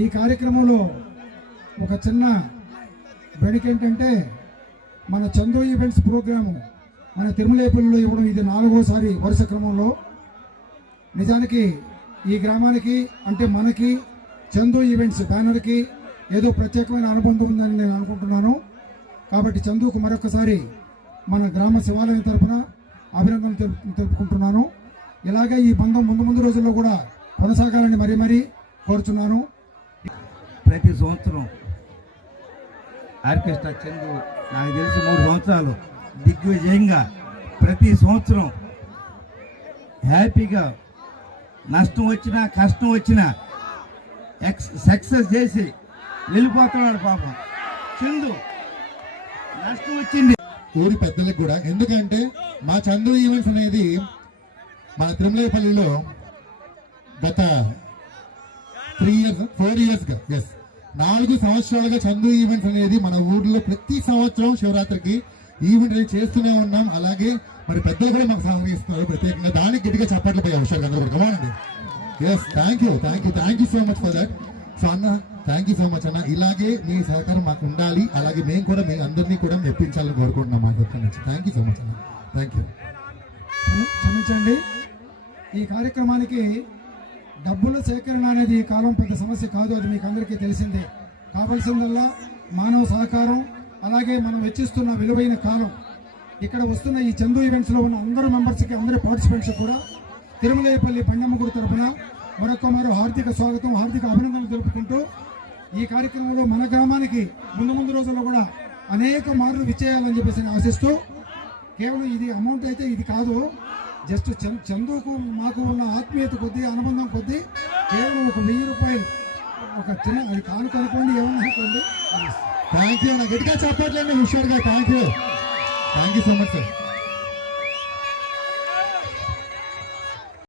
ఈ కార్యక్రమంలో ఒక చిన్న బెడికేంటంటే మన చందు ఈవెంట్స్ ప్రోగ్రాము మన తిరుమలేపల్లిలో ఇవ్వడం ఇది 4వసారి వరుస క్రమంలో. నిజానికి ఈ గ్రామానికి అంటే మనకి చందు ఈవెంట్స్ బ్యానర్కి ఏదో ప్రత్యేకమైన అనుబంధం ఉందని నేను అనుకుంటున్నాను. కాబట్టి చందుకు మరొకసారి మన గ్రామ శివాలయం తరఫున అభినందనలు తెలుపుకుంటున్నాను. ఇలాగే ఈ బంధం ముందు రోజుల్లో కూడా కొనసాగాలని మరీ కోరుచున్నాను. ప్రతి సంవత్సరం ఆర్కెస్ట్రా చందు నాకు తెలిసి 3 సంవత్సరాలు దిగ్విజయంగా ప్రతి సంవత్సరం హ్యాపీగా నష్టం వచ్చినా కష్టం వచ్చినా సక్సెస్ చేసి వెళ్ళిపోతున్నాడు పాపం చందు. నష్టం వచ్చింది ఊరి పెద్దలకు కూడా, ఎందుకంటే మా చందు ఈవెంట్స్ అనేది మన తిరుమలేపల్లిలో గత 4 ఇయర్స్గా 4 సంవత్సరాలుగా చందు ఈవెంట్స్ అనేది మన ఊర్లో ప్రతి సంవత్సరం శివరాత్రికి ఈవెంట్ అనేది చేస్తూనే ఉన్నాం. అలాగే మరి పెద్దలు కూడా మాకు సహకరిస్తున్నారు ప్రత్యేకంగా. దానికి గట్టిగా చప్పట్లు పోయే విషయాలు అందరూ కూడా కమానండి. Thank you so much for that. So అన్న థ్యాంక్ యూ సో మచ్ అన్న. ఇలాగే మీ సహకారం మాకు ఉండాలి. అలాగే మేము కూడా మీ అందరినీ కూడా మెప్పించాలని కోరుకుంటున్నాం మా దగ్గర నుంచి. థ్యాంక్ యూ సో మచ్ అన్న. Thank you. క్షమించండి, ఈ కార్యక్రమానికి డబ్బుల సేకరణ అనేది ఈ కాలం పెద్ద సమస్య కాదు, అది మీకు అందరికీ తెలిసిందే. కావాల్సిందల్లా మానవ సహకారం, అలాగే మనం వెచ్చిస్తున్న విలువైన కాలం. ఇక్కడ వస్తున్న ఈ చందు ఈవెంట్స్లో ఉన్న అందరూ మెంబర్స్కి, అందరి పార్టిసిపెంట్స్ కూడా తిరుమలేపల్లి బండమ్మ గుడి తరఫున మరో హార్దిక స్వాగతం, హార్దిక అభినందనలు తెలుపుకుంటూ ఈ కార్యక్రమంలో మన గ్రామానికి ముందు రోజుల్లో కూడా అనేక మార్లు విచ్చేయాలని చెప్పేసి ఆశిస్తూ, కేవలం ఇది అమౌంట్ అయితే ఇది కాదు, జస్ట్ చందుకు మాకు ఉన్న ఆత్మీయత కొద్దీ, అనుబంధం కొద్దీ కేవలం ఒక 1000 రూపాయలు ఒక చిన్న అది కాను కనుకోండి, ఏమన్నా అనుకోండి. Thank you. గట్టిగా చెప్పట్లేండి హుషారుగా. Thank you so much sir.